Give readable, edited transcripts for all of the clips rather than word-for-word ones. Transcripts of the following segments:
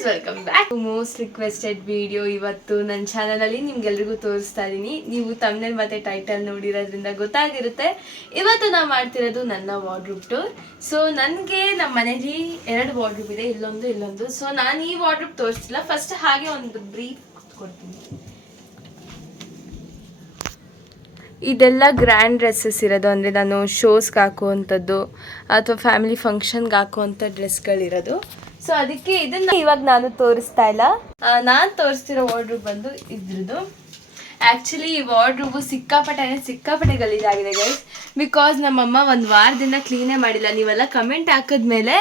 Guys welcome back. Most requested video ಇವತ್ತು ನನ್ನ ಚಾನಲಲ್ಲಿ ನಿಮ್ಗೆಲ್ರಿಗೂ ತೋರಿಸ್ತಾ ಇದ್ದೀನಿ. ನೀವು ತಮ್ನೇಲ್ ಮತ್ತೆ ಟೈಟಲ್ ನೋಡಿರೋದ್ರಿಂದ ಗೊತ್ತಾಗಿರುತ್ತೆ. ಇವತ್ತು ನಾವು ಮಾಡ್ತಿರೋದು ನನ್ನ ವಾರ್ಡ್ರೂಬ್ ಟೂರ್. ಸೊ ನನಗೆ ನಮ್ಮ ಮನೇಲಿ 2 ವಾರ್ಡ್ರೂಬ್ ಇದೆ, ಇಲ್ಲೊಂದು. ಸೊ ನಾನು ಈ ವಾರ್ಡ್ರೂಬ್ ತೋರಿಸ್ತಿಲ್ಲ, ಫಸ್ಟ್ ಹಾಗೆ ಒಂದು ಬ್ರೀಫ್ ಕೊಡ್ತೀನಿ. ಇದೆಲ್ಲ ಗ್ರ್ಯಾಂಡ್ ಡ್ರೆಸ್ಸಸ್ ಇರೋದು, ಅಂದರೆ ನಾನು ಶೋಸ್ಗೆ ಹಾಕುವಂಥದ್ದು ಅಥವಾ ಫ್ಯಾಮಿಲಿ ಫಂಕ್ಷನ್ಗೆ ಹಾಕುವಂಥ ಡ್ರೆಸ್ಗಳಿರೋದು. ಸೊ ಅದಕ್ಕೆ ಇದನ್ನು ಇವಾಗ ನಾನು ತೋರಿಸ್ತಾ ಇಲ್ಲ. ನಾನು ತೋರಿಸ್ತಿರೋ ವಾರ್ಡ್ರೂಬ್ ಬಂದು ಇದ್ರದ್ದು. ಆ್ಯಕ್ಚುಲಿ ಈ ವಾರ್ಡ್ರೂಬು ಸಿಕ್ಕಾಪಟ್ಟೆ ಗಲೀಜಾಗಿದೆ ಗೈಸ್. ಬಿಕಾಸ್ ನಮ್ಮಮ್ಮ ಒಂದು ವಾರದಿಂದ ಕ್ಲೀನೇ ಮಾಡಿಲ್ಲ. ನೀವೆಲ್ಲ ಕಮೆಂಟ್ ಹಾಕಿದ್ಮೇಲೆ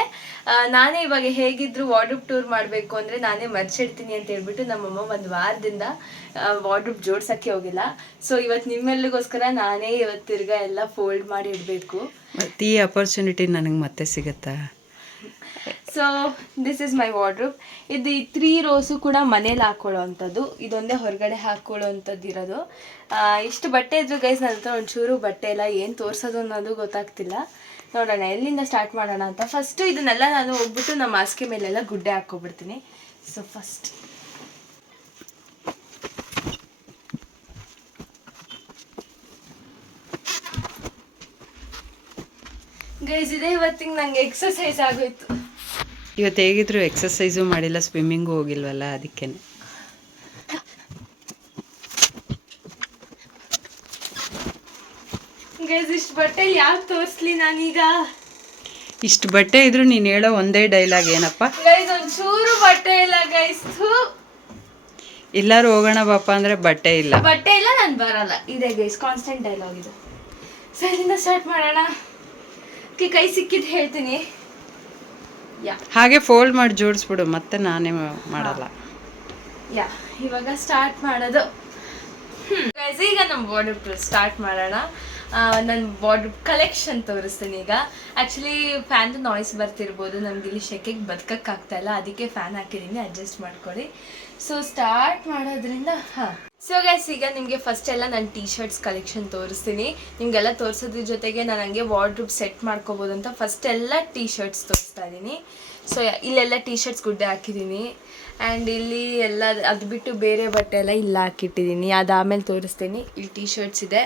ನಾನೇ ಇವಾಗ ಹೇಗಿದ್ರು ವಾರ್ಡ್ರೂಬ್ ಟೂರ್ ಮಾಡಬೇಕು ಅಂದರೆ ನಾನೇ ಮರ್ಚಿಡ್ತೀನಿ ಅಂತ ಹೇಳ್ಬಿಟ್ಟು ನಮ್ಮಮ್ಮ ಒಂದು ವಾರದಿಂದ ವಾರ್ಡ್ರೂಬ್ ಜೋಡ್ಸೋಕ್ಕೆ ಹೋಗಿಲ್ಲ. ಸೊ ಇವತ್ತು ನಿಮ್ಮೆಲ್ಲರಿಗೋಸ್ಕರ ನಾನೇ ಇವತ್ತು ತಿರ್ಗಾ ಎಲ್ಲ ಫೋಲ್ಡ್ ಮಾಡಿ ಇಡಬೇಕು. ಮತ್ತು ಈ ಅಪರ್ಚುನಿಟಿ ನನಗೆ ಮತ್ತೆ ಸಿಗುತ್ತಾ? So this is my wardrobe. ಇದು ಈ 3 ರೋಸು ಕೂಡ ಮನೇಲಿ ಹಾಕೊಳ್ಳೋ ಅಂಥದ್ದು, ಇದೊಂದೇ ಹೊರಗಡೆ ಹಾಕೊಳ್ಳೋ ಅಂಥದ್ದು ಇರೋದು. ಇಷ್ಟು ಬಟ್ಟೆ ಇದ್ರು ಗೈಸ್, ನನ್ನ ಹತ್ರ ಒಂಚೂರು ಬಟ್ಟೆ ಇಲ್ಲ, ಏನು ತೋರಿಸೋದು ಅನ್ನೋದು ಗೊತ್ತಾಗ್ತಿಲ್ಲ. ನೋಡೋಣ ಎಲ್ಲಿಂದ ಸ್ಟಾರ್ಟ್ ಮಾಡೋಣ ಅಂತ. ಫಸ್ಟು ಇದನ್ನೆಲ್ಲ ನಾನು ಹೋಗ್ಬಿಟ್ಟು ನಮ್ಮ ಹಾಸಿಗೆ ಮೇಲೆಲ್ಲ ಗುಡ್ಡೆ ಹಾಕ್ಕೊಬಿಡ್ತೀನಿ. ಸೊ ಫಸ್ಟ್ ಗೈಸ್ ಇದೆ ಇವತ್ತಿಗೆ ನಂಗೆ ಎಕ್ಸಸೈಸ್ ಆಗೋಯ್ತು. ಇವತ್ತು ಹೇಗಿದ್ರು ಎಕ್ಸಸೈಸು ಮಾಡಿಲ್ಲ, ಸ್ವಿಮ್ಮಿಂಗು ಹೋಗಿಲ್ವಲ್ಲ, ಅದಕ್ಕೇನೆ. ಗೈಸ್ ಇಷ್ಟು ಬಟ್ಟೆ ಯಾಕೆ ತೋರಿಸ್ಲಿ ನಾನೀಗ? ಇಷ್ಟು ಬಟ್ಟೆ ಇದ್ರು ನೀನು ಹೇಳೋ ಒಂದೇ ಡೈಲಾಗ್ ಏನಪ್ಪ? ಗೈಸ್ ಒಂಚೂರು ಬಟ್ಟೆ ಇಲ್ಲ ಗೈಸ್. ಎಲ್ಲರೂ ಹೋಗೋಣ ಬಾಪ ಅಂದರೆ ಬಟ್ಟೆ ಇಲ್ಲ ನಾನು ಬರಲ್ಲ. ಇದೆ ಗೈಸ್ ಕಾನ್ಸ್ಟೆಂಟ್ ಡೈಲಾಗ್ ಇದು. ಸರಿಯಿಂದ ಸ್ಟಾರ್ಟ್ ಮಾಡೋಣ. ಕೈ ಸಿಕ್ಕಿದ್ದು ಹೇಳ್ತೀನಿ. ಹಾಗೆ ಫೋಲ್ಡ್ ಮಾಡಿ ಜೋಡಿಸ್ಬಿಡು, ಮತ್ತೆ ನಾನೇ ಮಾಡಲ್ಲ. ಇವಾಗ ಸ್ಟಾರ್ಟ್ ಮಾಡೋದು. ಗೈಸ್ ಈಗ ನಮ್ಮ ವಾರ್ಡ್ರೂಬ್ ಸ್ಟಾರ್ಟ್ ಮಾಡೋಣ. ನನ್ನ ವಾರ್ಡ್ರೂಬ್ ಕಲೆಕ್ಷನ್ ತೋರಿಸ್ತೀನಿ ಈಗ. ಆ್ಯಕ್ಚುಲಿ ಫ್ಯಾನ್ದು ನಾಯ್ಸ್ ಬರ್ತಿರ್ಬೋದು, ನಮ್ಗೆ ಇಲ್ಲಿ ಶೆಕೆಗೆ ಬದುಕಕ್ಕಾಗ್ತಾಯಿಲ್ಲ, ಅದಕ್ಕೆ ಫ್ಯಾನ್ ಹಾಕಿದ್ದೀನಿ, ಅಡ್ಜಸ್ಟ್ ಮಾಡ್ಕೊಳ್ಳಿ. ಸೊ ಸ್ಟಾರ್ಟ್ ಮಾಡೋದ್ರಿಂದ ಸೊ ಗೈಸ್ ಈಗ ನಿಮಗೆ ಫಸ್ಟ್ ಎಲ್ಲ ನಾನು ಟೀ ಶರ್ಟ್ಸ್ ಕಲೆಕ್ಷನ್ ತೋರಿಸ್ತೀನಿ. ನಿಮಗೆಲ್ಲ ತೋರಿಸೋದ್ರ ಜೊತೆಗೆ ನಾನು ಹಂಗೆ ವಾರ್ಡ್ರೂಬ್ ಸೆಟ್ ಮಾಡ್ಕೋಬೋದು ಅಂತ ಫಸ್ಟ್ ಎಲ್ಲ ಟೀ ಶರ್ಟ್ಸ್ ತೋರಿಸ್ತಾ ಇದ್ದೀನಿ. ಸೊ ಇಲ್ಲೆಲ್ಲ ಟೀ ಶರ್ಟ್ಸ್ ಗುಡ್ಡೆ ಹಾಕಿದ್ದೀನಿ. ಆ್ಯಂಡ್ ಇಲ್ಲಿ ಎಲ್ಲ ಅದು ಬಿಟ್ಟು ಬೇರೆ ಬಟ್ಟೆ ಎಲ್ಲ ಇಲ್ಲ ಹಾಕಿಟ್ಟಿದ್ದೀನಿ, ಅದಾದಮೇಲೆ ತೋರಿಸ್ತೀನಿ. ಇಲ್ಲಿ ಟೀ ಶರ್ಟ್ಸ್ ಇದೆ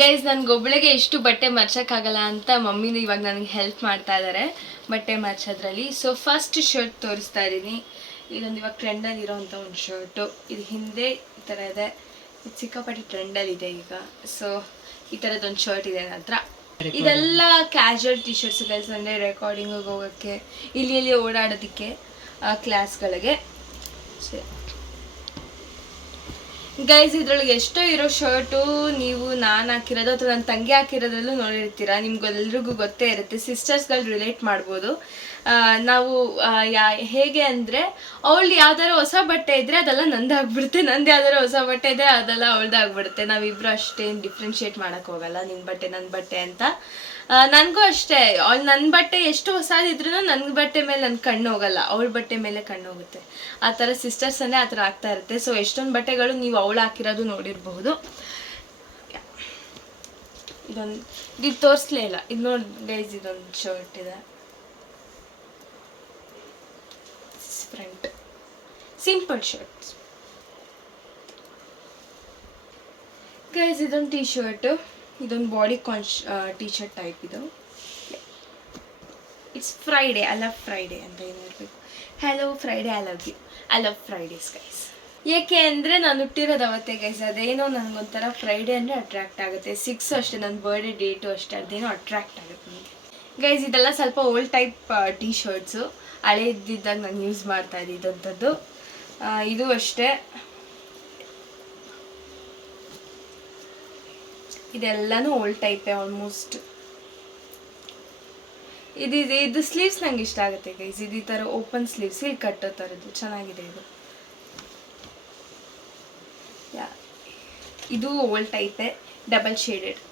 ಗೈಸ್. ನನಗೊಬ್ಬಳಿಗೆ ಎಷ್ಟು ಬಟ್ಟೆ ಮರ್ಚೋಕ್ಕಾಗಲ್ಲ ಅಂತ ಮಮ್ಮಿನೂ ಇವಾಗ ನನಗೆ ಹೆಲ್ಪ್ ಮಾಡ್ತಾ ಇದ್ದಾರೆ ಬಟ್ಟೆ ಮರ್ಚೋದ್ರಲ್ಲಿ. ಸೊ ಫಸ್ಟ್ ಶರ್ಟ್ ತೋರಿಸ್ತಾ ಇದ್ದೀನಿ. ಇದೊಂದು ಇವಾಗ ಟ್ರೆಂಡಲ್ಲಿ ಇರೋವಂಥ ಒಂದು ಶರ್ಟು. ಇದು ಹಿಂದೆ ಈ ಥರ ಇದೆ, ಇದು ಸಿಕ್ಕಾಪಟ್ಟೆ ಟ್ರೆಂಡಲ್ಲಿದೆ ಈಗ. ಸೊ ಈ ಥರದ್ದೊಂದು ಶರ್ಟ್ ಇದೆ ನನ್ನ ಹತ್ರ. ಇದೆಲ್ಲ ಕ್ಯಾಶುವಲ್ ಟೀ ಶರ್ಟ್ಸ್ ಗೈಸ್, ಅಂದರೆ ರೆಕಾರ್ಡಿಂಗಿಗೆ ಹೋಗೋಕ್ಕೆ, ಇಲ್ಲಿ ಓಡಾಡೋದಕ್ಕೆ, ಕ್ಲಾಸ್ಗಳಿಗೆ. ಗೈಸ್ ಇದ್ರೊಳಗೆ ಎಷ್ಟೋ ಇರೋ ಶರ್ಟು ನೀವು ನಾನು ಹಾಕಿರೋದು ಅಥವಾ ನನ್ನ ತಂಗಿ ಹಾಕಿರೋದ್ರಲ್ಲೂ ನೋಡಿರ್ತೀರ, ನಿಮ್ಗೆಲ್ರಿಗೂ ಗೊತ್ತೇ ಇರುತ್ತೆ. ಸಿಸ್ಟರ್ಸ್ಗಳು ರಿಲೇಟ್ ಮಾಡ್ಬೋದು. ನಾವು ಹೇಗೆ ಅಂದರೆ ಅವಳು ಯಾವ್ದಾರು ಹೊಸ ಬಟ್ಟೆ ಇದ್ದರೆ ಅದೆಲ್ಲ ನಂದಾಗ್ಬಿಡುತ್ತೆ, ನಂದು ಯಾವ್ದಾರು ಹೊಸ ಬಟ್ಟೆ ಇದೆ ಅದೆಲ್ಲ ಅವಳ್ದಾಗ್ಬಿಡುತ್ತೆ. ನಾವಿಬ್ಬರು ಅಷ್ಟೇನು ಡಿಫ್ರೆನ್ಶಿಯೇಟ್ ಮಾಡೋಕ್ಕೆ ಹೋಗಲ್ಲ, ನಿನ್ನ ಬಟ್ಟೆ ನನ್ನ ಬಟ್ಟೆ ಅಂತ. ನನಗೂ ಅಷ್ಟೇ, ಅವಳು ನನ್ನ ಬಟ್ಟೆ ಎಷ್ಟು ಹೊಸದಿದ್ರು ನನ್ನ ಬಟ್ಟೆ ಮೇಲೆ ನನ್ನ ಕಣ್ಣು ಹೋಗಲ್ಲ, ಅವಳ ಬಟ್ಟೆ ಮೇಲೆ ಕಣ್ಣು ಹೋಗುತ್ತೆ. ಆ ಥರ ಸಿಸ್ಟರ್ಸ್ ಅಂದರೆ ಆ ಥರ ಆಗ್ತಾ ಇರುತ್ತೆ. ಸೊ ಎಷ್ಟೊಂದು ಬಟ್ಟೆಗಳು ನೀವು ಅವಳು ಹಾಕಿರೋದು ನೋಡಿರಬಹುದು. ಇದು ತೋರಿಸ್ಲೇ ಇಲ್ಲ, ಇದು ನೋಡಿ ಗೈಸ್, ಇದೊಂದು ಶರ್ಟ್ ಇದೆ ಫ್ರಂಟ್, ಸಿಂಪಲ್ ಶರ್ಟ್ಸ್ ಗೈಸ್. ಇದೊಂದು ಟೀ ಶರ್ಟು, ಇದೊಂದು ಬಾಡಿ ಟೀ ಶರ್ಟ್ ಟೈಪ್. ಇದು it's Friday, I love Friday ಅಂತ ಏನಿರಬೇಕು. Hello Friday, I love you, I love Fridays guys. ಏಕೆ ಅಂದರೆ ನಾನು ಹುಟ್ಟಿರೋದು ಅವತ್ತೇ ಗೈಸ್, ಅದೇನೋ ನನಗೊಂಥರ ಫ್ರೈಡೇ ಅಂದರೆ ಅಟ್ರಾಕ್ಟ್ ಆಗುತ್ತೆ. 6 ಅಷ್ಟೇ, ನನ್ನ ಬರ್ಡೇ ಡೇಟು ಅಷ್ಟೇ, ಅದೇನೋ ಅಟ್ರಾಕ್ಟ್ ಆಗುತ್ತೆ ನನಗೆ ಗೈಸ್. ಇದೆಲ್ಲ ಸ್ವಲ್ಪ ಓಲ್ಡ್ ಟೈಪ್ ಟೀ ಶರ್ಟ್ಸು, ಹಳೆ ಇದ್ದಿದ್ದಾಗ ನಾನು ಯೂಸ್ ಮಾಡ್ತಾ ಇದ್ದಂಥದ್ದು. ಇದು ಅಷ್ಟೇ, ಇದೆಲ್ಲನೂ ಓಲ್ಡ್ ಟೈಪೇ ಆಲ್ಮೋಸ್ಟ್. ಇದು ಸ್ಲೀವ್ಸ್ ನಂಗೆ ಇಷ್ಟ ಆಗುತ್ತೆ ಗೈಸ್. ಇದು ಈ ಥರ ಓಪನ್ ಸ್ಲೀವ್ಸ್, ಇಲ್ಲಿ ಕಟ್ಟೋ ಥರದ್ದು ಚೆನ್ನಾಗಿದೆ ಇದು. ಇದು ಓಲ್ಡ್ ಟೈಪೇ, ಡಬಲ್ ಶೇಡೆಡ್.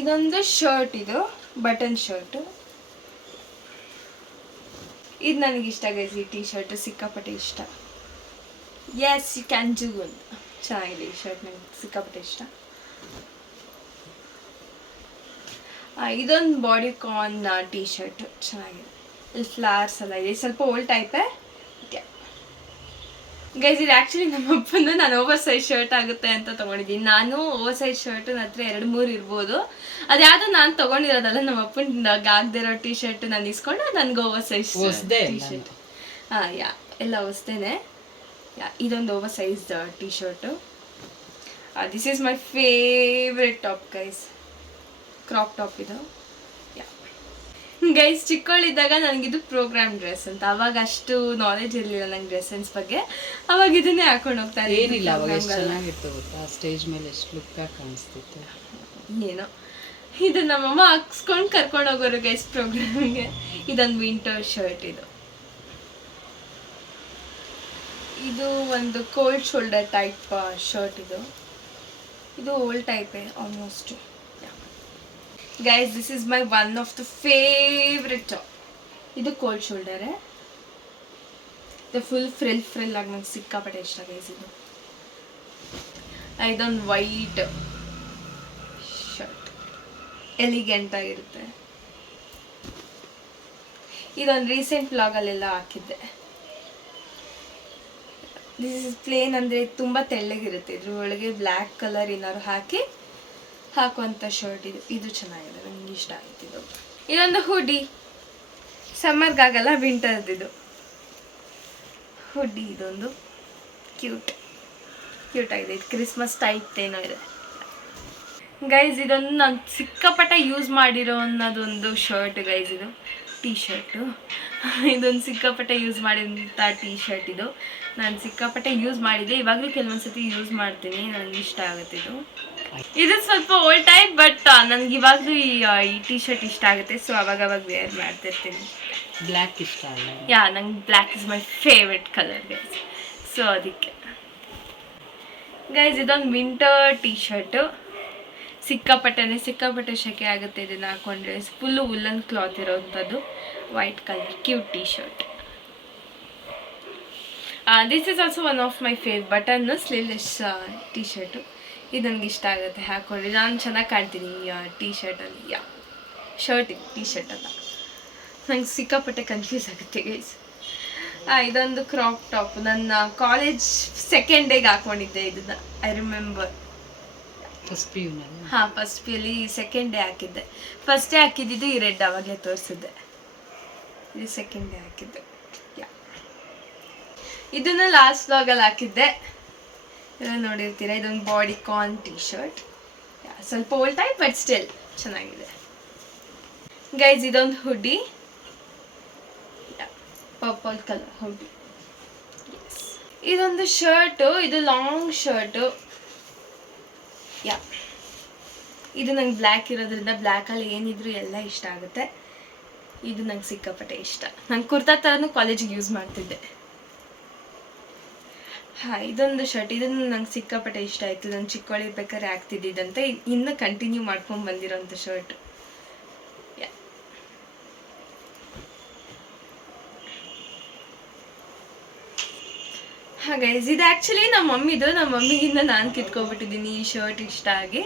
ಇದೊಂದು ಶರ್ಟ್, ಇದು ಬಟನ್ ಶರ್ಟು. ಇದು ನನಗಿಷ್ಟ ಗೈಸ್, ಈ ಟೀ ಶರ್ಟು ಸಿಕ್ಕಾಪಟ್ಟೆ ಇಷ್ಟ. ಎಸ್ ಯು ಕ್ಯಾನ್ ಡೂ ಅಂತ ಚೆನ್ನಾಗಿದೆ ಈ ಶರ್ಟ್, ನನಗೆ ಸಿಕ್ಕಾಪಟ್ಟೆ ಇಷ್ಟ. ಇದೊಂದು ಬಾಡಿ ಕಾನ್ ಟೀ ಶರ್ಟ್ ಚೆನ್ನಾಗಿದೆ. ಇಲ್ಲಿ ಫ್ಲವರ್ಸ್ ಎಲ್ಲ ಇದೆ, ಸ್ವಲ್ಪ ಓಲ್ಡ್ ಟೈಪೇ. ಗೈಸ್ ಇದು ಆ್ಯಕ್ಚುಲಿ ನಮ್ಮ ಅಪ್ಪಂದು ನಾನು ಓವರ್ ಸೈಜ್ ಶರ್ಟ್ ಆಗುತ್ತೆ ಅಂತ ತೊಗೊಂಡಿದ್ದೀನಿ. ನಾನು ಓವರ್ ಸೈಜ್ ಶರ್ಟ್ ನನ್ನ ಹತ್ರ 2-3 ಇರ್ಬೋದು. ಅದ್ಯಾವುದೋ ನಾನು ತೊಗೊಂಡಿರೋದಲ್ಲ, ನಮ್ಮ ಅಪ್ಪನ ಆಗದಿರೋ ಟೀ ಶರ್ಟ್ ನಾನು ಇಸ್ಕೊಂಡು ನನಗೆ ಓವರ್ ಸೈಜ್ ಟೀ ಶರ್ಟ್. ಯಾ ಎಲ್ಲ ಹೊಸ್ತೇನೆ. ಇದೊಂದು over size T shirt. This is my favourite top guys, crop top ಇದು. ಗೈಸ್ ಚಿಕ್ಕವಳಿದ್ದಾಗ ನನಗಿದು ಪ್ರೋಗ್ರಾಮ್ ಡ್ರೆಸ್ ಅಂತ, ಅವಾಗ ಅಷ್ಟು ನಾಲೆಜ್ ಇರಲಿಲ್ಲ ನಂಗೆ ಡ್ರೆಸ್ ಸೆನ್ಸ್ ಬಗ್ಗೆ. ಅವಾಗ ಇದನ್ನೇ ಹಾಕೊಂಡು ಹೋಗ್ತಾರೆ. ಏನಿಲ್ಲ, ಅವಾಗ ಎಷ್ಟು ಚೆನ್ನಾಗಿತ್ತು ಗೊತ್ತಾ, ಸ್ಟೇಜ್ ಮೇಲೆ ಎಷ್ಟು ಲುಕ್ ಆಗಿ ಕಾಣಿಸ್ತಿತ್ತು. ಏನೋ ಇದು ನಮ್ಮಮ್ಮ ಹಾಕ್ಸ್ಕೊಂಡು ಕರ್ಕೊಂಡು ಹೋಗೋರು ಗೈಸ್ ಪ್ರೋಗ್ರಾಮ್ಗೆ. ಇದೊಂದು ವಿಂಟರ್ ಶರ್ಟ್. ಇದು ಒಂದು ಕೋಲ್ಡ್ ಶೋಲ್ಡರ್ ಟೈಪ್ ಶರ್ಟ್. ಇದು ಓಲ್ಡ್ ಟೈಪೇ almost. Guys this is my one of the favourite top. ಇದು ಕೋಲ್ಡ್ ಶೋಲ್ಡರೇ, ಇದು ಫುಲ್ ಫ್ರಿಲ್ ಆಗಿ ನಂಗೆ ಸಿಕ್ಕಾಪಟ್ಟೆ ಇಷ್ಟ ಗೈಸ್ ಇದು. ಇದೊಂದು ವೈಟ್ ಶರ್ಟ್, ಎಲಿಗೆಂಟ್ ಆಗಿರುತ್ತೆ. ಇದೊಂದು ರೀಸೆಂಟ್ ವ್ಲಾಗಲ್ಲೆಲ್ಲ ಹಾಕಿದ್ದೆ. ದಿಸ್ ಇಸ್ ಪ್ಲೇನ್, ಅಂದರೆ ತುಂಬ ತೆಳ್ಳಗಿರುತ್ತೆ. ಇದ್ರ ಒಳಗೆ ಬ್ಲ್ಯಾಕ್ ಕಲರ್ ಏನಾದ್ರು ಹಾಕುವಂಥ ಶರ್ಟ್. ಇದು ಚೆನ್ನಾಗಿದೆ, ನನಗೆ ಇಷ್ಟ ಆಯ್ತು. ಇದೊಂದು ಹುಡಿ, ಸಮ್ಮರ್ಗಾಗಲ್ಲ, ವಿಂಟರ್ದಿದು ಹುಡಿ. ಇದೊಂದು ಕ್ಯೂಟ್ ಆಗಿದೆ. ಇದು ಕ್ರಿಸ್ಮಸ್ ಟೈಪ್ ಏನೋ ಇದೆ ಗೈಸ್. ಇದೊಂದು ನಾನು ಸಿಕ್ಕಾಪಟ್ಟೆ ಯೂಸ್ ಮಾಡಿರೋ ಅನ್ನೋದೊಂದು ಶರ್ಟ್ ಗೈಸ್. ಇದು ಟೀ ಶರ್ಟು. ಇದೊಂದು ಸಿಕ್ಕಾಪಟ್ಟೆ ಯೂಸ್ ಮಾಡಿದಂಥ ಟೀ ಶರ್ಟ್. ಇದು ನಾನು ಸಿಕ್ಕಾಪಟ್ಟೆ ಯೂಸ್ ಮಾಡಿದ್ದೆ, ಇವಾಗಲೂ ಕೆಲವೊಂದ್ಸತಿ ಯೂಸ್ ಮಾಡ್ತೀನಿ, ನನಗೆ ಇಷ್ಟ ಆಗುತ್ತೆ ಇದು ಸ್ವಲ್ಪ ಓಲ್ಡ್ ಟೈಪ್, ಬಟ್ ನನಗೆ ಇವಾಗಲೂ ಈ ಟೀ ಶರ್ಟ್ ಇಷ್ಟ ಆಗುತ್ತೆ. ಸೊ ಅವಾಗ ವೇರ್ ಮಾಡ್ತಿರ್ತೀನಿ. ಬ್ಲ್ಯಾಕ್ ಇಷ್ಟ ಅಲ್ಲ? ನಂಗೆ black is my favourite colour guys. So ಅದಕ್ಕೆ ಗೈಸ್ ಇದೊಂದು ವಿಂಟರ್ ಟೀ ಶರ್ಟು. ಸಿಕ್ಕಾಪಟ್ಟೆ ಸೆಕೆ ಆಗುತ್ತೆ ಇದನ್ನು ಹಾಕೊಂಡ್ರೆ. ಫುಲ್ಲು ವುಲ್ಲನ್ ಕ್ಲಾತ್ ಇರೋವಂಥದ್ದು, white colour cute T shirt. This is also one of my button sleeveless T shirt. ಇದು ನನಗೆ ಇಷ್ಟ ಆಗುತ್ತೆ ಹಾಕ್ಕೊಂಡ್ರೆ, ನಾನು ಚೆನ್ನಾಗಿ ಕಾಣ್ತೀನಿ ಟೀ ಶರ್ಟಲ್ಲಿ. ಟೀ ಶರ್ಟ್ ಅಲ್ಲ, ನಂಗೆ ಸಿಕ್ಕಾಪಟ್ಟೆ ಕನ್ಫ್ಯೂಸ್ ಆಗುತ್ತೆ ಗೈಸ್. ಇದೊಂದು ಕ್ರಾಪ್ ಟಾಪ್. ನನ್ನ ಕಾಲೇಜ್ ಸೆಕೆಂಡ್ ಡೇಗೆ ಹಾಕ್ಕೊಂಡಿದ್ದೆ ಇದನ್ನು, I remember. First P ಯುಲಿ second day ಹಾಕಿದ್ದೆ. ಫಸ್ಟ್ ಡೇ ಹಾಕಿದ್ದು ಈ ರೆಡ್, ಆವಾಗಲೇ ತೋರಿಸಿದ್ದೆ. ಇದು ಸೆಕೆಂಡ್ ಡೇ ಹಾಕಿದ್ದೆ. ಇದನ್ನು ಲಾಸ್ಟ್ ವ್ಲಾಗಲ್ಲಿ ಹಾಕಿದ್ದೆ, ಎಲ್ಲ ನೋಡಿರ್ತೀರ. ಇದೊಂದು ಬಾಡಿ ಕಾನ್ ಟೀ ಶರ್ಟ್, ಸ್ವಲ್ಪ ಓಲ್ಡ್ ಟೈಪ್ ಬಟ್ ಸ್ಟಿಲ್ ಚೆನ್ನಾಗಿದೆ ಗೈಸ್. ಇದೊಂದು ಹುಡಿ, ಪರ್ಪಲ್ ಕಲರ್ ಹುಡಿ. ಇದೊಂದು ಶರ್ಟು, ಇದು ಲಾಂಗ್ ಶರ್ಟು. ಇದು ನಂಗೆ ಬ್ಲ್ಯಾಕ್ ಇರೋದ್ರಿಂದ ಬ್ಲ್ಯಾಕಲ್ಲಿ ಏನಿದ್ರು ಎಲ್ಲ ಇಷ್ಟ ಆಗುತ್ತೆ. ಇದು ನಂಗೆ ಸಿಕ್ಕಾಪಟ್ಟೆ ಇಷ್ಟ. ನಂಗೆ ಕುರ್ತಾ ಥರನೂ ಕಾಲೇಜಿಗೆ ಯೂಸ್ ಮಾಡ್ತಿದ್ದೆ. ಇದೊಂದು ಶರ್ಟ್, ಇದನ್ನು ನಂಗೆ ಸಿಕ್ಕಾಪಟ್ಟೆ ಇಷ್ಟ ಆಯಿತು. ನಾನು ಚಿಕ್ಕವಳಿರ್ಬೇಕಾದ್ರೆ ಆಗ್ತಿದ್ದಂತೆ, ಇನ್ನು ಕಂಟಿನ್ಯೂ ಮಾಡ್ಕೊಂಡು ಬಂದಿರೋಂಥ ಶರ್ಟು. ಗೈಸ್ ಇದು ಆ್ಯಕ್ಚುಲಿ ನಮ್ಮ ಮಮ್ಮಿಗಿಂತ ನಾನು ಕಿತ್ಕೊಬಿಟ್ಟಿದ್ದೀನಿ ಈ ಶರ್ಟ್ ಇಷ್ಟ ಆಗಿ.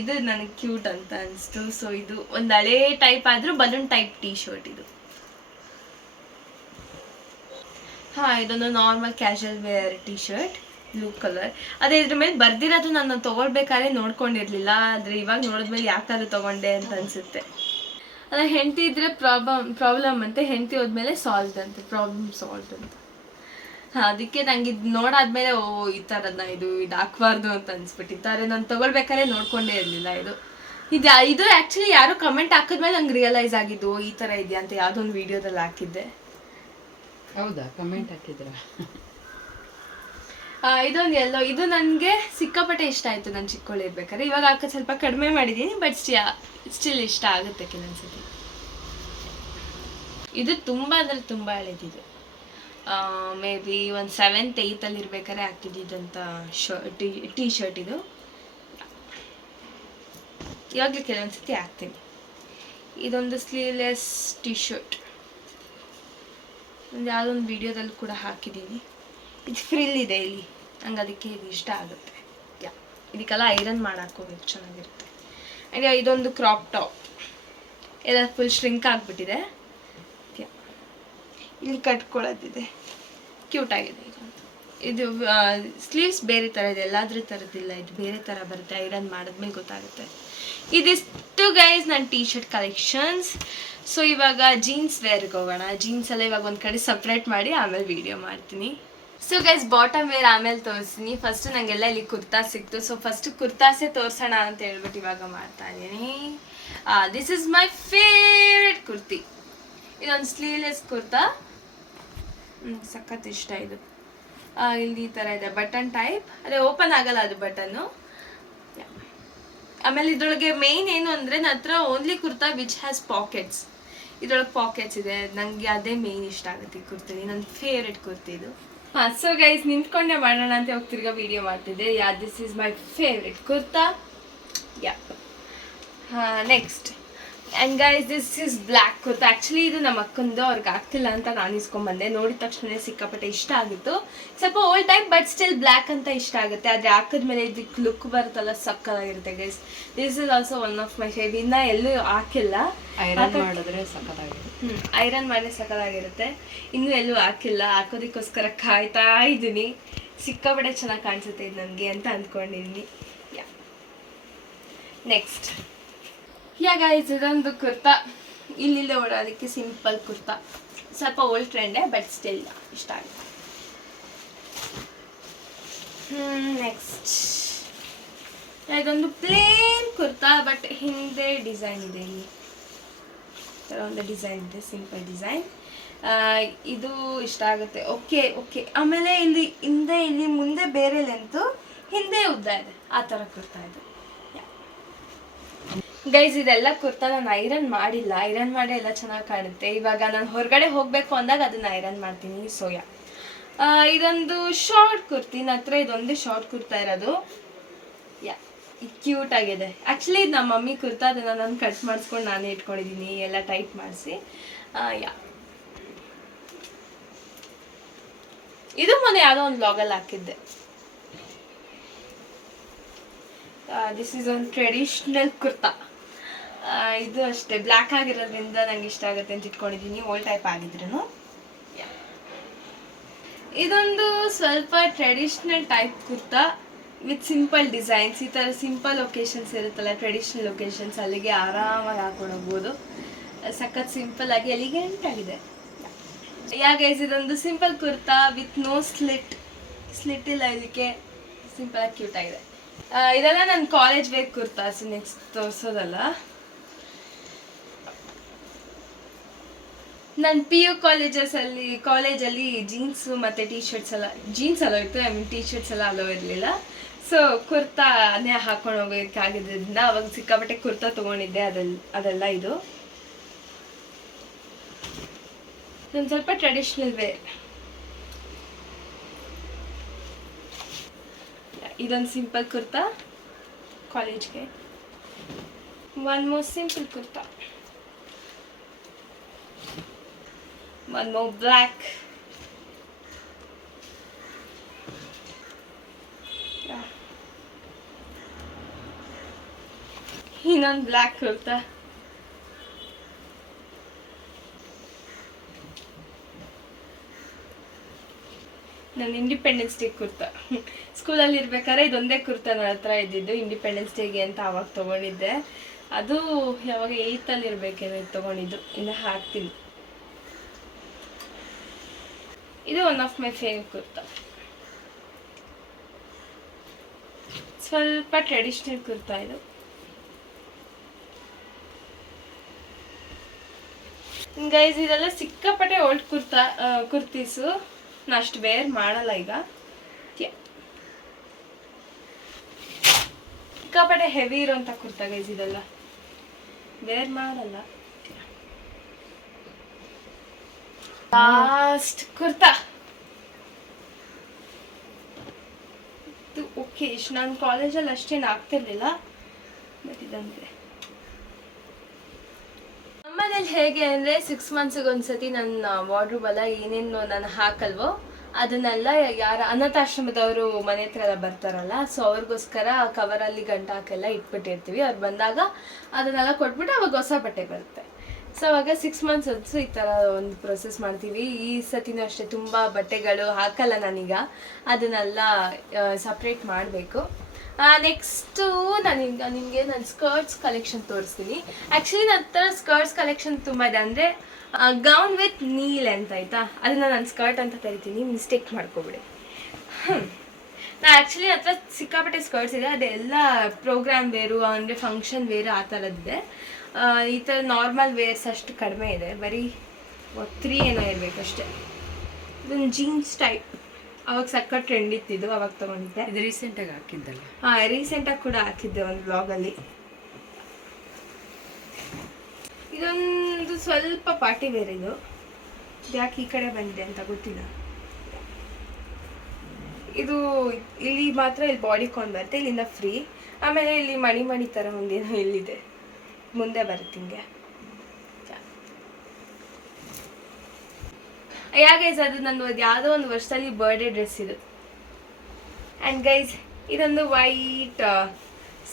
ಇದು ನನಗೆ ಕ್ಯೂಟ್ ಅಂತ ಅನಿಸ್ತು. ಸೊ ಇದು ಒಂದು ಹಳೇ ಟೈಪ್ ಆದರೂ ಬಲೂನ್ ಟೈಪ್ ಟೀ ಶರ್ಟ್ ಇದು. ಇದೊಂದು normal casual wear T shirt, blue colour. ಅದೇ ಇದ್ರ ಮೇಲೆ ಬರ್ದಿರೋದು ನಾನು ತೊಗೊಳ್ಬೇಕಾದ್ರೆ ನೋಡ್ಕೊಂಡಿರಲಿಲ್ಲ, ಆದರೆ ಇವಾಗ ನೋಡಿದ್ಮೇಲೆ ಯಾಕಾದ್ರೂ ತೊಗೊಂಡೆ ಅಂತ ಅನಿಸುತ್ತೆ. ಅದೇ ಹೆಂಡತಿ ಇದ್ರೆ ಪ್ರಾಬ್ಲಮ್ ಅಂತೆ, ಹೆಂಡತಿ ಹೋದ್ಮೇಲೆ ಸಾಲ್ವ್ ಅಂತೆ, ಪ್ರಾಬ್ಲಮ್ ಸಾಲ್ವ್ ಅಂತ. ಅದಕ್ಕೆ ನಂಗೆ ಇದು ನೋಡಾದ್ಮೇಲೆ ಈ ಥರನ ಇದು ಹಾಕ್ಬಾರ್ದು ಅಂತ ಅನ್ಸ್ಬಿಟ್ಟಿದ್ದಾರೆ. ನಾನು ತೊಗೊಳ್ಬೇಕಾದ್ರೆ ನೋಡ್ಕೊಂಡೇ ಇರಲಿಲ್ಲ. ಇದು ಆ್ಯಕ್ಚುಲಿ ಯಾರೋ ಕಮೆಂಟ್ ಹಾಕಿದ್ಮೇಲೆ ನಂಗೆ ರಿಯಲೈಸ್ ಆಗಿದ್ದು ಈ ಥರ ಇದೆಯಾ ಅಂತ. ಯಾವುದೋ ಒಂದು ವೀಡಿಯೋದಲ್ಲಿ ಹಾಕಿದ್ದೆ. ಹೌದಾ, ಕಮೆಂಟ್ ಹಾಕಿದ್ರ? ಇದೊಂದು ಎಲ್ಲೋ, ಇದು ನನಗೆ ಸಿಕ್ಕಾಪಟ್ಟೆ ಇಷ್ಟ ಆಯಿತು ನಾನು ಚಿಕ್ಕವಳಿರ್ಬೇಕಾದ್ರೆ. ಇವಾಗ ಹಾಕೋದು ಸ್ವಲ್ಪ ಕಡಿಮೆ ಮಾಡಿದ್ದೀನಿ, ಬಟ್ ಸ್ಟಿಲ್ ಇಷ್ಟ ಆಗುತ್ತೆ ಕೆಲವೊಂದ್ಸತಿ. ಇದು ತುಂಬ ಅಂದರೆ ತುಂಬ ಹಳೇದಿದೆ. ಮೇ ಬಿ ಒಂದು 7th 8th ಇರ್ಬೇಕಾದ್ರೆ ಹಾಕ್ತಿದ್ದಂಥ ಟೀ ಶರ್ಟ್ ಇದು. ಇವಾಗಲೂ ಕೆಲವೊಂದ್ಸತಿ ಹಾಕ್ತೀನಿ. ಇದೊಂದು ಸ್ಲೀವ್ಲೆಸ್ ಟೀ ಶರ್ಟ್, ಒಂದು ಯಾವುದೊಂದು ವಿಡಿಯೋದಲ್ಲಿ ಕೂಡ ಹಾಕಿದ್ದೀನಿ. ಇದು ಫ್ರಿಲ್ ಇದೆ ಇಲ್ಲಿ, ನಂಗೆ ಅದಕ್ಕೆ ಇದು ಇಷ್ಟ ಆಗುತ್ತೆ. ಇದಕ್ಕೆಲ್ಲ ಐರನ್ ಮಾಡಾಕೋಬೇಕು, ಚೆನ್ನಾಗಿರುತ್ತೆ. ಆ್ಯಂಡ್ ಇದೊಂದು ಕ್ರಾಪ್ ಟಾಪ್, ಎಲ್ಲ ಫುಲ್ ಶ್ರಿಂಕ್ ಆಗಿಬಿಟ್ಟಿದೆ. ಇಲ್ಲಿ ಕಟ್ಕೊಳ್ಳೋದಿದೆ, ಕ್ಯೂಟ್ ಆಗಿದೆ ಇದು. ಸ್ಲೀವ್ಸ್ ಬೇರೆ ಥರ ಇದೆ, ಎಲ್ಲಾದ್ರ ಥರದ್ದಿಲ್ಲ, ಇದು ಬೇರೆ ಥರ ಬರುತ್ತೆ. ಐರನ್ ಮಾಡಿದ್ಮೇಲೆ ಗೊತ್ತಾಗುತ್ತೆ. ಇದಿಷ್ಟು ಗೈಸ್ ನನ್ನ ಟೀ ಶರ್ಟ್ ಕಲೆಕ್ಷನ್ಸ್. ಸೊ ಇವಾಗ ಜೀನ್ಸ್ ವೇರ್ಗೆ ಹೋಗೋಣ. ಜೀನ್ಸ್ ಎಲ್ಲ ಇವಾಗ ಒಂದು ಕಡೆ ಸಪ್ರೇಟ್ ಮಾಡಿ ಆಮೇಲೆ ವಿಡಿಯೋ ಮಾಡ್ತೀನಿ. ಸೊ ಗೈಸ್ ಬಾಟಮ್ ವೇರ್ ಆಮೇಲೆ ತೋರಿಸ್ತೀನಿ. ಫಸ್ಟ್ ನನಗೆಲ್ಲ ಇಲ್ಲಿ ಕುರ್ತಾ ಸಿಕ್ತು. ಸೊ ಫಸ್ಟ್ ಕುರ್ತಾಸೆ ತೋರಿಸೋಣ ಅಂತ ಹೇಳ್ಬಿಟ್ಟು ಇವಾಗ ಮಾಡ್ತಾ ಇದ್ದೀನಿ. This is my favourite kurti. ಇದೊಂದು ಸ್ಲೀವ್ಲೆಸ್ ಕುರ್ತಾ, ಸಖತ್ ಇಷ್ಟ ಇದು. ಇಲ್ಲಿ ಈ ಥರ ಇದೆ, ಬಟನ್ ಟೈಪ್, ಅದೇ ಓಪನ್ ಆಗಲ್ಲ ಅದು ಬಟನ್ನು. ಆಮೇಲೆ ಇದ್ರೊಳಗೆ ಮೇನ್ ಏನು ಅಂದರೆ ನನ್ನ ಹತ್ರ only kurta which has pockets. ಇದ್ರೊಳಗೆ ಪಾಕೆಟ್ಸ್ ಇದೆ, ನನಗೆ ಅದೇ ಮೇನ್ ಇಷ್ಟ ಆಗುತ್ತೆ ಈ ಕುರ್ತಿ. ನನ್ನ ಫೇವ್ರೆಟ್ ಕುರ್ತಿ ಇದು. ಸೊ ಗೈಸ್ ನಿಂತ್ಕೊಂಡೆ ಮಾಡೋಣ ಅಂತ ಹೋಗ್ತಿರ್ಗ ವಿಡಿಯೋ ಮಾಡ್ತಿದ್ದೆ. This is my favourite kurta. Next and guys this is black kurta. Actually ಇದು ನಮ್ಮ ಅಕ್ಕಂದು, ಅವ್ರಿಗೆ ಆಗ್ತಿಲ್ಲ ಅಂತ ನಾನು ಇಸ್ಕೊಂಡ್ಬಂದೆ. ನೋಡಿದ ತಕ್ಷಣ ಸಿಕ್ಕಾಪಟ್ಟೆ ಇಷ್ಟ ಆಗಿತ್ತು. ಸ್ವಲ್ಪ old type but still black ಅಂತ ಇಷ್ಟ ಆಗುತ್ತೆ. ಆದರೆ ಹಾಕಿದ್ಮೇಲೆ ಇದಕ್ಕೆ ಲುಕ್ ಬರುತ್ತಲ್ಲ, ಸಕ್ಕತ್ತಾಗಿರುತ್ತೆ guys. This is also one of my favourite. ಇನ್ನೂ ಎಲ್ಲೂ ಹಾಕಿಲ್ಲ, ಐರನ್ ಮಾಡಿದ್ರೆ ಸಖತ್ತಾಗಿರುತ್ತೆ. ಐರನ್ ಮಾಡಿದ್ರೆ ಸಕ್ಕತ್ತಾಗಿರುತ್ತೆ. ಇನ್ನೂ ಎಲ್ಲೂ ಹಾಕಿಲ್ಲ, ಹಾಕೋದಕ್ಕೋಸ್ಕರ ಕಾಯ್ತಾ ಇದ್ದೀನಿ. ಸಿಕ್ಕಾಪಟ್ಟೆ ಚೆನ್ನಾಗಿ ಕಾಣಿಸುತ್ತೆ ಇದು ನನಗೆ ಅಂತ ಅಂದ್ಕೊಂಡಿದ್ದೀನಿ. ನೆಕ್ಸ್ಟ್ ಗೈಸ್ ಇದೊಂದು ಕುರ್ತಾ, ಇಲ್ಲಿಂದ ಓಡೋದಕ್ಕೆ ಸಿಂಪಲ್ ಕುರ್ತಾ. ಸ್ವಲ್ಪ ಓಲ್ಡ್ ಟ್ರೆಂಡೇ ಬಟ್ ಸ್ಟಿಲ್ ಇಷ್ಟ ಆಗುತ್ತೆ. ನೆಕ್ಸ್ಟ್ ಇದೊಂದು ಪ್ಲೇನ್ ಕುರ್ತಾ ಬಟ್ ಹಿಂದೆ ಡಿಸೈನ್ ಇದೆ. ಇಲ್ಲಿ ಥರ ಒಂದು ಡಿಸೈನ್ ಇದೆ, ಸಿಂಪಲ್ ಡಿಸೈನ್. ಇದು ಇಷ್ಟ ಆಗುತ್ತೆ. ಓಕೆ ಆಮೇಲೆ ಇಲ್ಲಿ ಹಿಂದೆ, ಇಲ್ಲಿ ಮುಂದೆ ಬೇರೆ ಲೆಂತು, ಹಿಂದೆ ಉದ್ದ ಇದೆ, ಆ ಥರ ಕುರ್ತಾ ಇದೆ ಗೈಸ್. ಇದೆಲ್ಲ ಕುರ್ತಾ ನಾನು ಐರನ್ ಮಾಡಿಲ್ಲ, ಐರನ್ ಮಾಡಿ ಎಲ್ಲ ಚೆನ್ನಾಗಿ ಕಾಣುತ್ತೆ. ಇವಾಗ ನಾನು ಹೊರಗಡೆ ಹೋಗಬೇಕು ಅಂದಾಗ ಅದನ್ನು ಐರನ್ ಮಾಡ್ತೀನಿ. ಸೋಯಾ ಇದೊಂದು ಶಾರ್ಟ್ ಕುರ್ತಿ, ನನ್ನ ಹತ್ರ ಇದೊಂದೇ ಶಾರ್ಟ್ ಕುರ್ತಾ ಇರೋದು. ಕ್ಯೂಟ್ ಆಗಿದೆ. ಆ್ಯಕ್ಚುಲಿ ಇದು ನಮ್ಮ ಮಮ್ಮಿ ಕುರ್ತಾ, ಅದನ್ನು ನಾನು ಕಟ್ ಮಾಡಿಸ್ಕೊಂಡು ನಾನೇ ಇಟ್ಕೊಂಡಿದ್ದೀನಿ ಎಲ್ಲ ಟೈಟ್ ಮಾಡಿಸಿ. ಇದು ಮೊನ್ನೆ ಯಾವುದೋ ಒಂದು ಬ್ಲಾಗಲ್ಲಿ ಹಾಕಿದ್ದೆ. ದಿಸ್ ಈಸ್ ಒಂದು ಟ್ರೆಡಿಷ್ನಲ್ ಕುರ್ತಾ. ಇದು ಅಷ್ಟೇ ಬ್ಲ್ಯಾಕ್ ಆಗಿರೋದ್ರಿಂದ ನಂಗೆ ಇಷ್ಟ ಆಗುತ್ತೆ ಅಂತ ಇಟ್ಕೊಂಡಿದ್ದೀನಿ, ಓಲ್ಡ್ ಟೈಪ್ ಆಗಿದ್ರು. ಇದೊಂದು ಸ್ವಲ್ಪ traditional type kurta with simple designs. ಈ ಥರ ಸಿಂಪಲ್ ಒಕೇಶನ್ಸ್ ಇರುತ್ತಲ್ಲ, ಟ್ರೆಡಿಷ್ನಲ್ ಒಕೇಶನ್ಸ್, ಅಲ್ಲಿಗೆ ಆರಾಮಾಗಿ ಹಾಕೊಂಡು ಹೋಗ್ಬೋದು. ಸಖತ್ ಸಿಂಪಲ್ ಆಗಿ ಎಲಿಗೆಂಟ್ ಆಗಿದೆ. ಗೈಸ್ ಇದೊಂದು simple kurta with no slit ಇಲ್ಲ, ಇದಕ್ಕೆ ಸಿಂಪಲ್ ಆಗಿ ಕ್ಯೂಟ್ ಆಗಿದೆ. ಇದೆಲ್ಲ ನನ್ನ ಕಾಲೇಜ್ ವೇರ್ ಕುರ್ತಾಸ್. ನೆಕ್ಸ್ಟ್ ತೋರಿಸೋದಲ್ಲ, ನನ್ನ PU ಕಾಲೇಜಲ್ಲಿ ಜೀನ್ಸು ಮತ್ತು ಟೀ ಶರ್ಟ್ಸ್ ಎಲ್ಲ, ಜೀನ್ಸ್ ಅಲೋ ಇತ್ತು, ಟೀ ಶರ್ಟ್ಸ್ ಎಲ್ಲ ಅಲೋ ಇರಲಿಲ್ಲ. ಸೊ ಕುರ್ತಾನೇ ಹಾಕೊಂಡು ಹೋಗೋದಕ್ಕೆ ಆಗಿದ್ದರಿಂದ ಅವಾಗ ಸಿಕ್ಕಾಪಟ್ಟೆ ಕುರ್ತಾ ತೊಗೊಂಡಿದ್ದೆ. ಅದೆಲ್ಲ ಇದು ಒಂದು ಸ್ವಲ್ಪ ಟ್ರೆಡಿಷ್ನಲ್ ವೇರ್. ಇದೊಂದು ಸಿಂಪಲ್ ಕುರ್ತಾ ಕಾಲೇಜ್ಗೆ. One more simple kurta, one more black. ಇನ್ನೊಂದು ಬ್ಲ್ಯಾಕ್ ಕುರ್ತಾ. ನನ್ನ ಇಂಡಿಪೆಂಡೆನ್ಸ್ ಡೇ ಕುರ್ತಾ. ಸ್ಕೂಲಲ್ಲಿ ಇರ್ಬೇಕಾದ್ರೆ ಇದೊಂದೇ ಕುರ್ತಾ ನನ್ನ ಹತ್ರ ಇದ್ದಿದ್ದು, ಇಂಡಿಪೆಂಡೆನ್ಸ್ ಡೇಗೆ ಅಂತ ಆವಾಗ ತೊಗೊಂಡಿದ್ದೆ. ಅದು ಯಾವಾಗ 8th ಇರಬೇಕೇನೋ ಇದು ತೊಗೊಂಡಿದ್ದು, ಇನ್ನು ಹಾಕ್ತೀನಿ. ಇದು one of my favourite kurta. ಸ್ವಲ್ಪ ಟ್ರೆಡಿಷ್ನಲ್ ಕುರ್ತಾ ಇದು. ಗೈಸ್ ಇದೆಲ್ಲ ಸಿಕ್ಕಾಪಟ್ಟೆ ಓಲ್ಡ್ ಕುರ್ತೀಸು. ನಾನು ಅಷ್ಟು ವೇರ್ ಮಾಡಲ್ಲ ಈಗ. ಸಿಕ್ಕಾಪಟ್ಟೆ ಹೆವಿ ಇರೋಂಥ ಕುರ್ತಾ ಗೈಸ್, ಇದೆಲ್ಲ ವೇರ್ ಮಾಡಲ್ಲ. ಲಾಸ್ಟ್ ಕುರ್ತಾ ಇದು. ಓಕೆ, ನಾನು ಕಾಲೇಜಲ್ಲಿ ಅಷ್ಟೇನು ಆಗ್ತಿರ್ಲಿಲ್ಲ, ಬಟ್ ಇದಂತೆ. ನಮ್ಮನೇಲಿ ಹೇಗೆ ಅಂದರೆ 6 monthsಗೆ ಒಂದ್ಸತಿ ನನ್ನ ವಾರ್ಡ್ರೋಬ್ ಎಲ್ಲ ಏನೇನು ನಾನು ಹಾಕಲ್ವೋ ಅದನ್ನೆಲ್ಲ ಯಾರ ಅನಾಥಾಶ್ರಮದವರು ಮನೆ ಹತ್ರ ಎಲ್ಲ ಬರ್ತಾರಲ್ಲ, ಸೊ ಅವ್ರಿಗೋಸ್ಕರ ಕವರಲ್ಲಿ ಗಂಟು ಹಾಕೆಲ್ಲ ಇಟ್ಬಿಟ್ಟಿರ್ತೀವಿ. ಅವ್ರು ಬಂದಾಗ ಅದನ್ನೆಲ್ಲ ಕೊಟ್ಬಿಟ್ಟು ಅವಾಗ ಹೊಸ ಬಟ್ಟೆ ಬರುತ್ತೆ. ಸೊ ಅವಾಗ 6 ಮಂತ್ಸ್ ಹೊತ್ತು ಈ ಥರ ಒಂದು ಪ್ರೊಸೆಸ್ ಮಾಡ್ತೀವಿ. ಈ ಸತಿನೂ ಅಷ್ಟೇ ತುಂಬ ಬಟ್ಟೆಗಳು ಹಾಕಲ್ಲ ನಾನೀಗ, ಅದನ್ನೆಲ್ಲ ಸಪ್ರೇಟ್ ಮಾಡಬೇಕು. ನೆಕ್ಸ್ಟು ನಾನೀಗ ನಿಮಗೆ ನನ್ನ ಸ್ಕರ್ಟ್ಸ್ ಕಲೆಕ್ಷನ್ ತೋರಿಸ್ತೀನಿ. ಆ್ಯಕ್ಚುಲಿ ನನ್ನ ಹತ್ರ ಸ್ಕರ್ಟ್ಸ್ ಕಲೆಕ್ಷನ್ ತುಂಬ ಇದೆ, ಅಂದರೆ ಗೌನ್ ವಿತ್ ನೀಲ್ ಅಂತ ಆಯಿತಾ, ಅದನ್ನು ನಾನು ಸ್ಕರ್ಟ್ ಅಂತ ಕರಿತೀನಿ, ಮಿಸ್ಟೇಕ್ ಮಾಡ್ಕೊಬಿಡಿ. ನಾ ಆ್ಯಕ್ಚುಲಿ ಹತ್ರ ಸಿಕ್ಕಾಪಟ್ಟೆ ಸ್ಕರ್ಟ್ಸ್ ಇದೆ, ಅದೆಲ್ಲ ಪ್ರೋಗ್ರಾಮ್ ವೇರು ಅಂದರೆ ಫಂಕ್ಷನ್ ವೇರು ಆ ಥರದ್ದಿದೆ. ಈ ಥರ ನಾರ್ಮಲ್ ವೇರ್ಸ್ ಅಷ್ಟು ಕಡಿಮೆ ಇದೆ, ಬರೀ 3 ಏನೋ ಇರಬೇಕಷ್ಟೆ. ಇದೊಂದು ಜೀನ್ಸ್ ಟೈಪ್, ಅವಾಗ ಸಕ್ಕ ಟ್ರೆಂಡ್ ಇತ್ತಿದ್ದು, ಅವಾಗ ತೊಗೊಂಡಿದ್ದೆ. ಇದು ರೀಸೆಂಟಾಗಿ ಹಾಕಿದ್ದಲ್ಲ? ಹಾಂ, ರೀಸೆಂಟಾಗಿ ಕೂಡ ಹಾಕಿದ್ದೆ ಒಂದು ಬ್ಲಾಗಲ್ಲಿ. ಇದೊಂದು ಸ್ವಲ್ಪ ಪಾರ್ಟಿ ವೇರ್, ಇದು ಯಾಕೆ ಈ ಕಡೆ ಬಂದಿದೆ ಅಂತ ಗೊತ್ತಿಲ್ಲ. ಇದು ಇಲ್ಲಿ ಮಾತ್ರ ಇಲ್ಲಿ ಬಾಡಿ ಕಾನ್ ಬರುತ್ತೆ, ಇಲ್ಲಿಂದ ಫ್ರೀ. ಆಮೇಲೆ ಇಲ್ಲಿ ಮಣಿ ಥರ ಒಂದೇನೋ ಇಲ್ಲಿದೆ, ಮುಂದೆ ಬರುತ್ತೆ ಹಿಂಗೆ. ಗೈಸ್ ಅದು ನನ್ನ ಯಾವುದೋ ಒಂದು ವರ್ಷದಲ್ಲಿ ಬರ್ಡೇ ಡ್ರೆಸ್ ಇದು. ಆ್ಯಂಡ್ ಗೈಸ್ ಇದೊಂದು ವೈಟ್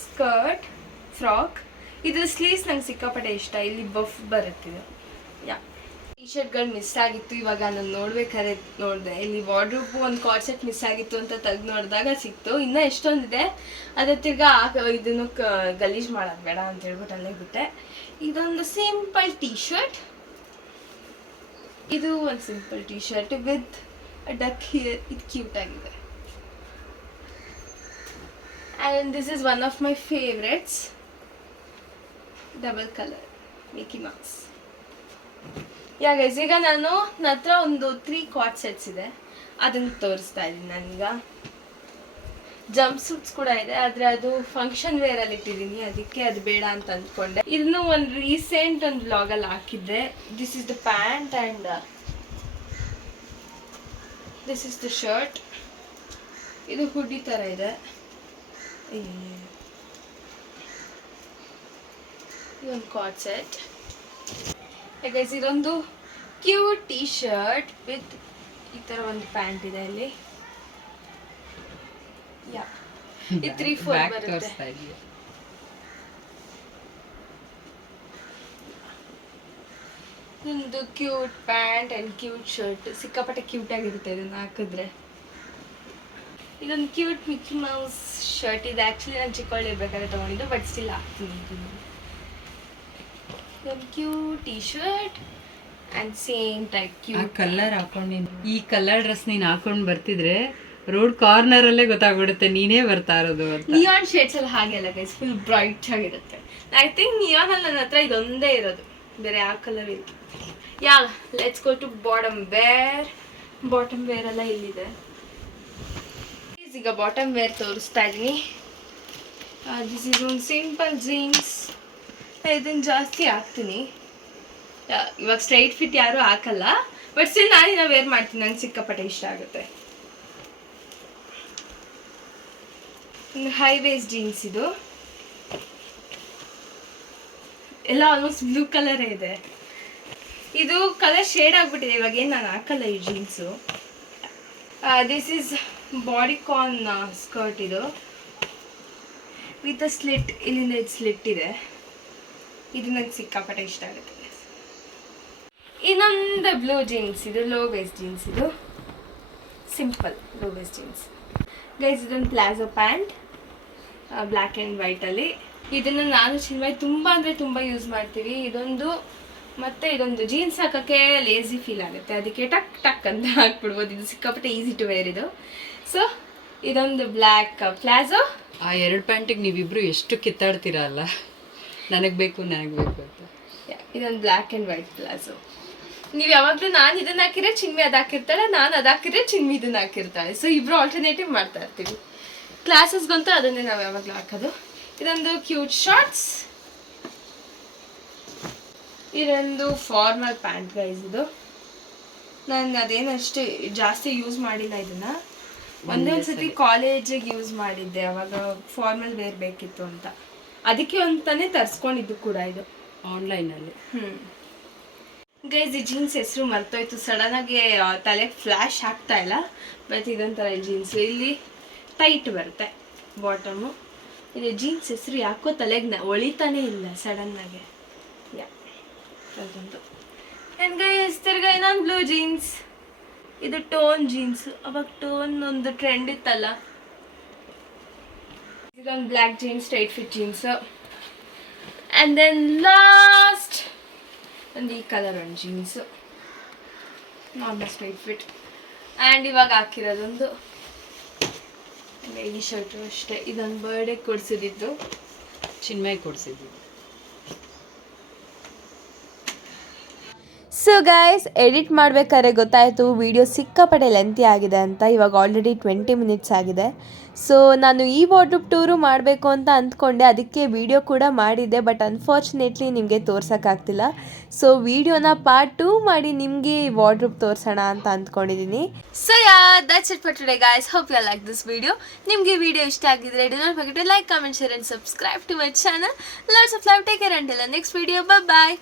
ಸ್ಕರ್ಟ್ ಫ್ರಾಕ್. ಇದ್ರ ಸ್ಲೀವ್ಸ್ ನಂಗೆ ಸಿಕ್ಕಾಪಟ್ಟೆ ಇಷ್ಟ, ಇಲ್ಲಿ ಬಫ್ ಬರುತ್ತಿದೆ. ಟಿ ಶರ್ಟ್ಗಳು ಮಿಸ್ ಆಗಿತ್ತು, ಇವಾಗ ನಾನು ನೋಡ್ಬೇಕಾದ್ರೆ ನೋಡಿದೆ, ಇಲ್ಲಿ ವಾರ್ಡ್ರೋಬ್ ಒಂದು ಕಾರ್ಡ್ ಸೆಟ್ ಮಿಸ್ ಆಗಿತ್ತು ಅಂತ ತೆಗ್ದು ನೋಡಿದಾಗ ಸಿಕ್ತು. ಇನ್ನೂ ಎಷ್ಟೊಂದಿದೆ, ಅದ್ರ ತಿರ್ಗಾ ಇದನ್ನು ಗಲೀಜ್ ಮಾಡೋದು ಬೇಡ ಅಂತ ಹೇಳ್ಬಿಟ್ಟು ಅಲ್ಲೇ ಬಿಟ್ಟೆ. ಇದೊಂದು ಸಿಂಪಲ್ ಟೀ ಶರ್ಟ್, ಇದು ಒಂದು simple T shirt with duck here, ಇದು ಕ್ಯೂಟ್ ಆಗಿದೆ. And this is one of my favourites, double colour Mickey Mouse. Guys ಈಗ ನನ್ನ ಹತ್ರ ಒಂದು 3 ಕಾರ್ಡ್ ಸೆಟ್ಸ್ ಇದೆ, ಅದನ್ನು ತೋರಿಸ್ತಾ ಇದ್ದೀನಿ. ನಾನೀಗ ಜಂಪ್ ಸೂಟ್ಸ್ ಕೂಡ ಇದೆ, ಆದರೆ ಅದು ಫಂಕ್ಷನ್ ವೇರಲ್ಲಿ ಇಟ್ಟಿದ್ದೀನಿ, ಅದಕ್ಕೆ ಅದು ಬೇಡ ಅಂತ ಅಂದ್ಕೊಂಡೆ. ಇದನ್ನು ಒಂದು ರೀಸೆಂಟ್ ಒಂದು ವ್ಲಾಗಲ್ಲಿ ಹಾಕಿದ್ದೆ. This is the pant and this is the shirt. ಇದು ಹುಡ್ಡಿ ಥರ ಇದೆ, ಇದೊಂದು ಕಾರ್ಡ್ ಸೆಟ್. ಗೈಸ್ ಇದೊಂದು ಕ್ಯೂಟ್ ಟೀ ಶರ್ಟ್ ವಿತ್ ಈ ಥರ ಒಂದು ಪ್ಯಾಂಟ್ ಇದೆ ಇಲ್ಲಿ. ಇದು 3/4 ಬರುತ್ತೆ. ಒಂದು cute pant and cute shirt, ಸಿಕ್ಕಾಪಟ್ಟೆ ಕ್ಯೂಟ್ ಆಗಿರುತ್ತೆ ಇದನ್ನು ಹಾಕಿದ್ರೆ. ಇದೊಂದು ಕ್ಯೂಟ್ ಮಿಕ್ಕಿ ಮೌಸ್ ಶರ್ಟ್ ಇದೆ, ಆ್ಯಕ್ಚುಲಿ ನಾನು ಚಿಕ್ಕವಳಿರ್ಬೇಕಾದ್ರೆ ತೊಗೊಂಡಿದ್ದು, ಬಟ್ ಸ್ಟಿಲ್ ಹಾಕ್ತೀನಿ. ಇದೊಂದು cute T shirt and same type cute colour ಹಾಕೊಂಡು, ಈ ಕಲರ್ ಡ್ರೆಸ್ ನೀನು ಹಾಕೊಂಡು ಬರ್ತಿದ್ರೆ ರೋಡ್ ಕಾರ್ನರ್ ಅಲ್ಲೇ ಗೊತ್ತಾಗ್ಬಿಡುತ್ತೆ ನೀನೇ ಬರ್ತಾ ಇರೋದು ಅಂತ. ನಿಯಾನ್ ಶೇಡ್ಸ್ ಅಲ್ಲಿ ಹಾಗೆಲ್ಲ ಗೈಸ್, ಫುಲ್ ಬ್ರೈಟ್ ಆಗಿರುತ್ತೆ. ಐ ಥಿಂಕ್ ನಿಯಾನ್ ಅಲ್ಲಿ ನನ್ನ ಹತ್ರ ಇದೊಂದೇ ಇರೋದು, ಬೇರೆ ಯಾವ ಕಲರ್ ಇಲ್ಲ. Let's go to bottom wear. Bottom wear ಎಲ್ಲ ಇಲ್ಲಿದೆ. ಈಗ ಬಾಟಮ್ ವೇರ್ ತೋರಿಸ್ತಾ ಇದ್ದೀನಿ. ದಿಸ್ ಇಸ್ ಒಂದು ಸಿಂಪಲ್ ಜೀನ್ಸ್, ಇದನ್ನು ಜಾಸ್ತಿ ಹಾಕ್ತೀನಿ. ಇವಾಗ ಸ್ಟ್ರೈಟ್ ಫಿಟ್ ಯಾರೂ ಹಾಕಲ್ಲ, ಬಟ್ ಸ್ಟಿಲ್ ನಾನಿನ್ನ ವೇರ್ ಮಾಡ್ತೀನಿ, ನಂಗೆ ಸಿಕ್ಕಾಪಟ್ಟೆ ಇಷ್ಟ ಆಗುತ್ತೆ. ಹೈ ವೇಸ್ಟ್ ಜೀನ್ಸ್, ಇದು ಎಲ್ಲ ಆಲ್ಮೋಸ್ಟ್ ಬ್ಲೂ ಕಲರೇ ಇದೆ. ಇದು ಕಲರ್ ಶೇಡ್ ಆಗಿಬಿಟ್ಟಿದೆ, ಇವಾಗ ಏನು ನಾನು ಹಾಕಲ್ಲ ಈ ಜೀನ್ಸು. ದಿಸ್ ಈಸ್ ಬಾಡಿಕಾನ್ ಸ್ಕರ್ಟ್, ಇದು ವಿತ್ ಅ ಸ್ಲಿಟ್, ಇಲ್ಲಿಂದ ಇದು ಸ್ಲಿಟ್ ಇದೆ. ಇದು ನಂಗೆ ಸಿಕ್ಕಾಪಟ್ಟೆ ಇಷ್ಟ ಆಗುತ್ತೆ. ಇನ್ನೊಂದು ಬ್ಲೂ ಜೀನ್ಸ್, ಇದು ಲೋ ವೇಸ್ಟ್ ಜೀನ್ಸ್, ಇದು simple low waste jeans. Guys ಇದೊಂದು ಪ್ಲಾಜೋ ಪ್ಯಾಂಟ್, ಬ್ಲ್ಯಾಕ್ ಆ್ಯಂಡ್ ವೈಟಲ್ಲಿ. ಇದನ್ನು ನಾನು ಚಿನ್ಮಯ್ ತುಂಬ ಅಂದರೆ ತುಂಬ ಯೂಸ್ ಮಾಡ್ತೀವಿ. ಇದೊಂದು ಮತ್ತು ಇದೊಂದು ಜೀನ್ಸ್ ಹಾಕೋಕ್ಕೆ ಲೇಸಿ ಫೀಲ್ ಆಗುತ್ತೆ, ಅದಕ್ಕೆ ಟಕ್ ಟಕ್ ಅಂತ ಹಾಕ್ಬಿಡ್ಬೋದು. ಇದು ಸಿಕ್ಕಾಪಟ್ಟೆ ಈಸಿ ಟು ವೇರ್ ಇದು. ಸೊ ಇದೊಂದು ಬ್ಲ್ಯಾಕ್ ಪ್ಲಾಜೋ. ಆ 2 ಪ್ಯಾಂಟಿಗೆ ನೀವಿಬ್ರು ಎಷ್ಟು ಕಿತ್ತಾಡ್ತೀರಾ ಅಲ್ಲ, ನನಗೆ ಬೇಕು ಅಂತ. ಇದೊಂದು ಬ್ಲ್ಯಾಕ್ ಆ್ಯಂಡ್ ವೈಟ್ ಪ್ಲಾಜೋ. ನೀವು ಯಾವಾಗಲೂ ನಾನು ಇದನ್ನು ಹಾಕಿದ್ರೆ ಚಿನ್ಮಿ ಅದು ಹಾಕಿರ್ತಾಳೆ, ನಾನು ಅದು ಹಾಕಿದ್ರೆ ಚಿನ್ಮಿ ಇದನ್ನು ಹಾಕಿರ್ತಾಳೆ. ಸೊ ಇಬ್ಬರು ಆಲ್ಟರ್ನೇಟಿವ್ ಮಾಡ್ತಾ ಇರ್ತೀವಿ. ಕ್ಲಾಸಸ್ಗಂತೂ ಅದನ್ನೇ ನಾವು ಯಾವಾಗಲೂ ಹಾಕೋದು. ಇದೊಂದು ಕ್ಯೂಟ್ ಶಾರ್ಟ್ಸ್, ಇದೊಂದು ಫಾರ್ಮಲ್ ಪ್ಯಾಂಟ್ ಗೈಸ್. ಇದು ನಾನು ಅದೇನಷ್ಟು ಜಾಸ್ತಿ ಯೂಸ್ ಮಾಡಿಲ್ಲ, ಇದನ್ನು ಒಂದೇ ಸತಿ ಕಾಲೇಜಿಗೆ ಯೂಸ್ ಮಾಡಿದ್ದೆ, ಅವಾಗ ಫಾರ್ಮಲ್ ವೇರ್ ಬೇಕಿತ್ತು ಅಂತ, ಅದಕ್ಕೆ ಅಂತಾನೆ ತರಿಸ್ಕೊಂಡಿದ್ದು ಕೂಡ ಇದು ಆನ್ಲೈನಲ್ಲಿ. ಗೈಸ್ ಈ ಜೀನ್ಸ್ ಹೆಸರು ಮರ್ತೋಯ್ತು, ಸಡನ್ನಾಗಿ ತಲೆಗೆ ಫ್ಲ್ಯಾಶ್ ಆಗ್ತಾ ಇಲ್ಲ. ಬಟ್ ಇದೊಂಥರ ಜೀನ್ಸು, ಇಲ್ಲಿ ಟೈಟ್ ಬರುತ್ತೆ ಬಾಟಮು. ಇದು ಜೀನ್ಸ್ ಹೆಸರು ಯಾಕೋ ತಲೆಗೆ ಒಳಿತಾನೇ ಇಲ್ಲ ಸಡನ್ನಾಗಿ. ಅದೊಂದು. ಆ್ಯಂಡ್ ಗೈಸ್ ತಿರ್ಗಾ ಇನ್ನೊಂದು ಬ್ಲೂ ಜೀನ್ಸ್. ಇದು ಟೋನ್ ಜೀನ್ಸ್. ಅವಾಗ ಟೋನ್ ಒಂದು ಟ್ರೆಂಡ್ ಇತ್ತಲ್ಲ. ಇದೊಂದು black jeans, straight fit jeans. And then last ಒಂದು ಈ ಕಲರ್ ಒಂದು jeans, normal straight fit. And ಇವಾಗ ಹಾಕಿರೋದೊಂದು ಈ ಶರ್ಟು ಅಷ್ಟೇ. ಇದೊಂದು ಬರ್ಡೇ ಕೊಡಿಸಿದ್ದು, ಚಿನ್ಮಯ್ ಕೊಡಿಸಿದ್ದು. ಸೊ ಗೈಸ್, ಎಡಿಟ್ ಮಾಡಬೇಕಾದ್ರೆ ಗೊತ್ತಾಯಿತು ವಿಡಿಯೋ ಸಿಕ್ಕಾಪಟ್ಟೆ ಲೆಂತಿ ಆಗಿದೆ ಅಂತ. ಇವಾಗ ಆಲ್ರೆಡಿ 20 ಮಿನಿಟ್ಸ್ ಆಗಿದೆ. ಸೊ ನಾನು ಈ ವಾರ್ಡ್ರೋಬ್ ಟೂರು ಮಾಡಬೇಕು ಅಂತ ಅಂದ್ಕೊಂಡೆ, ಅದಕ್ಕೆ ವಿಡಿಯೋ ಕೂಡ ಮಾಡಿದ್ದೆ. ಬಟ್ ಅನ್ಫಾರ್ಚುನೇಟ್ಲಿ ನಿಮಗೆ ತೋರ್ಸೋಕ್ಕಾಗ್ತಿಲ್ಲ. ಸೊ ವಿಡಿಯೋನ ಪಾರ್ಟ್ 2 ಮಾಡಿ ನಿಮಗೆ ಈ ವಾರ್ಡ್ರೋಬ್ ತೋರಿಸೋಣ ಅಂತ ಅಂದ್ಕೊಂಡಿದ್ದೀನಿ. So that's it for today guys. Hope you like this video. ನಿಮಗೆ ವಿಡಿಯೋ ಇಷ್ಟ ಆಗಿದ್ರೆ do not forget to like, comment, share and subscribe to my channel. Lots of love. Take care until next video. Bye.